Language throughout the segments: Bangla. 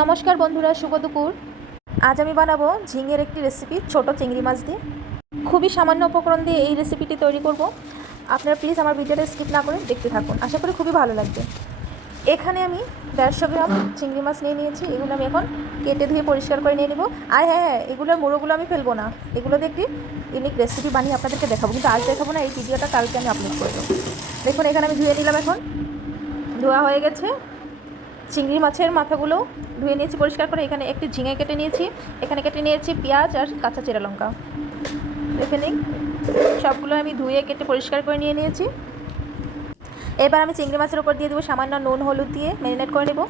নমস্কার বন্ধুরা, শুভ দুপুর। আজ আমি বানাবো ঝিঙের একটি রেসিপি ছোট চিংড়ি মাছ দিয়ে। খুবই সামান্য উপকরণ দিয়ে এই রেসিপিটি তৈরি করব। আপনারা প্লিজ আমার ভিডিওটা স্কিপ না করে দেখতে থাকুন। আশা করি খুবই ভালো লাগবে। এখানে আমি দেড়শো গ্রাম চিংড়ি মাছ নিয়ে নিয়েছি। এগুলো আমি এখন কেটে ধুয়ে পরিষ্কার করে নিয়ে নেব। আর হ্যাঁ হ্যাঁ এগুলোর মুড়োগুলো আমি ফেলব না। এগুলো দিয়ে একটি ইউনিক রেসিপি বানিয়ে আপনাদেরকে দেখাবো। কিন্তু আজ দেখাবো না, এই ভিডিওটা কালকে আমি আপলোড করে দেখুন, এখানে আমি ধুয়ে নিলাম এখন। ধোয়া হয়ে গেছে। চিংড়ি মাছের মাথাগুলো ধুয়ে নিয়েছি পরিষ্কার করে। এখানে একটি ঝিঙে কেটে নিয়েছি। এখানে কেটে নিয়েছি পেঁয়াজ আর কাঁচা চেরা লঙ্কা। দেখে নিই সবগুলো আমি ধুয়ে কেটে পরিষ্কার করে নিয়ে নিয়েছি। এবার আমি চিংড়ি মাছের উপর দিয়ে দেবো সামান্য নুন, হলুদ দিয়ে ম্যারিনেট করে নেব।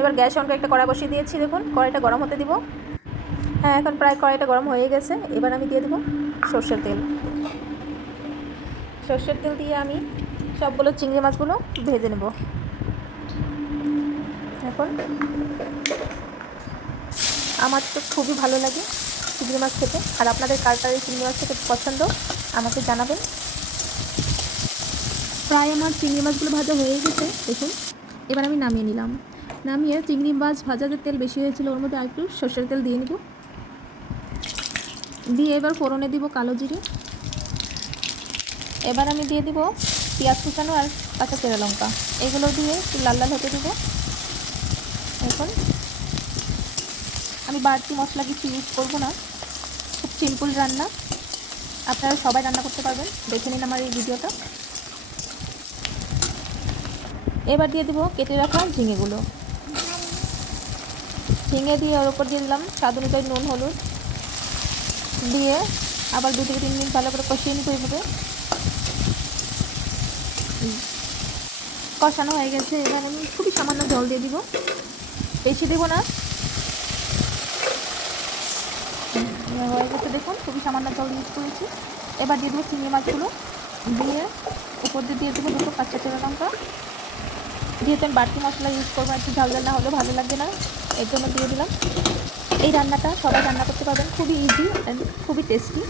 এবার গ্যাস অন করে একটা কড়া বসিয়ে দিয়েছি, দেখুন। কড়াইটা গরম হতে দিব। হ্যাঁ এখন প্রায় কড়াইটা গরম হয়ে গেছে। এবার আমি দিয়ে দেবো সর্ষের তেল। সর্ষের তেল দিয়ে আমি সবগুলো চিংড়ি মাছগুলো ভেজে নেব। এখন আমার তো খুবই ভালো লাগে চিংড়ি মাছ খেতে। আর আপনাদের কার কার চিংড়ি মাছ খেতে পছন্দ, আমাকে জানাবেন। প্রায় আমার চিংড়ি মাছগুলো ভাজা হয়ে গেছে, দেখুন। এবার আমি নামিয়ে নিলাম। নামিয়ে চিংড়ি মাছ ভাজাতে তেল বেশি হয়েছিল, ওর মধ্যে আরেকটু সর্ষের তেল দিয়ে নিব। দিয়ে এবার ফোড়নে দিব কালো জিরে। এবার আমি দিয়ে দিব পেঁয়াজ কুচানো আর কাঁচা চেরা লঙ্কা। এগুলো দিয়ে একটু লাল লাল হতে দেবো। এখন। আমি বাড়তি মশলা কিছু ইউজ করব না। খুব সিম্পল রান্না। আপনারা সবাই রান্না করতে পারবেন। দেখে নিন আমার এই ভিডিওটা। এবার দিয়ে দেবো কেটে রাখা ঝিঙেগুলো। ঝিঙে দিয়ে ওর উপর দিয়ে দিলাম স্বাদ অনুযায়ী নুন, হলুদ। দিয়ে আবার দু থেকে তিন মিনিট ভালো করে কষিয়ে নিতে হবে। কষানো হয়ে গেছে। এবার আমি খুবই সামান্য জল দিয়ে দিব। বেশি দেবো না। হয়ে গেছে দেখুন, খুবই সামান্য জল ইউজ করেছি। এবার দিয়ে দেবো চিংড়ি মাছগুলো। দিয়ে উপর দিয়ে দিয়ে দেবো দুটো কাঁচা চেরা লঙ্কা। যেহেতু আমি বাড়তি মশলা ইউজ করব, একটু ঝাল ঝাল না হলে ভালো লাগবে না, এর জন্য দিয়ে দিলাম। এই রান্নাটা সবাই রান্না করতে পারবেন, খুবই ইজি অ্যান্ড খুবই টেস্টি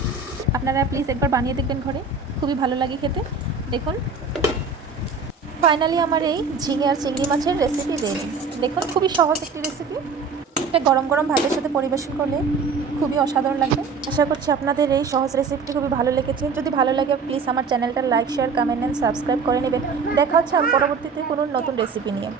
আপনারা প্লিজ একবার বানিয়ে দেখবেন ঘরে, খুবই ভালো লাগে খেতে। দেখুন ফাইনালি আমার এই ঝিঙে আর চিংড়ি মাছের রেসিপি রেডি দেখুন, খুবই সহজ একটি রেসিপি এটা গরম গরম ভাতের সাথে পরিবেশন করলে খুবই অসাধারণ লাগবে। আশা করছি আপনাদের এই সহজ রেসিপিটি খুবই ভালো লেগেছে। যদি ভালো লাগে প্লিজ আমার চ্যানেলটা like share comment and subscribe করে নেবেন। দেখা হচ্ছে পরবর্তীতে কোনো নতুন রেসিপি নিয়ে।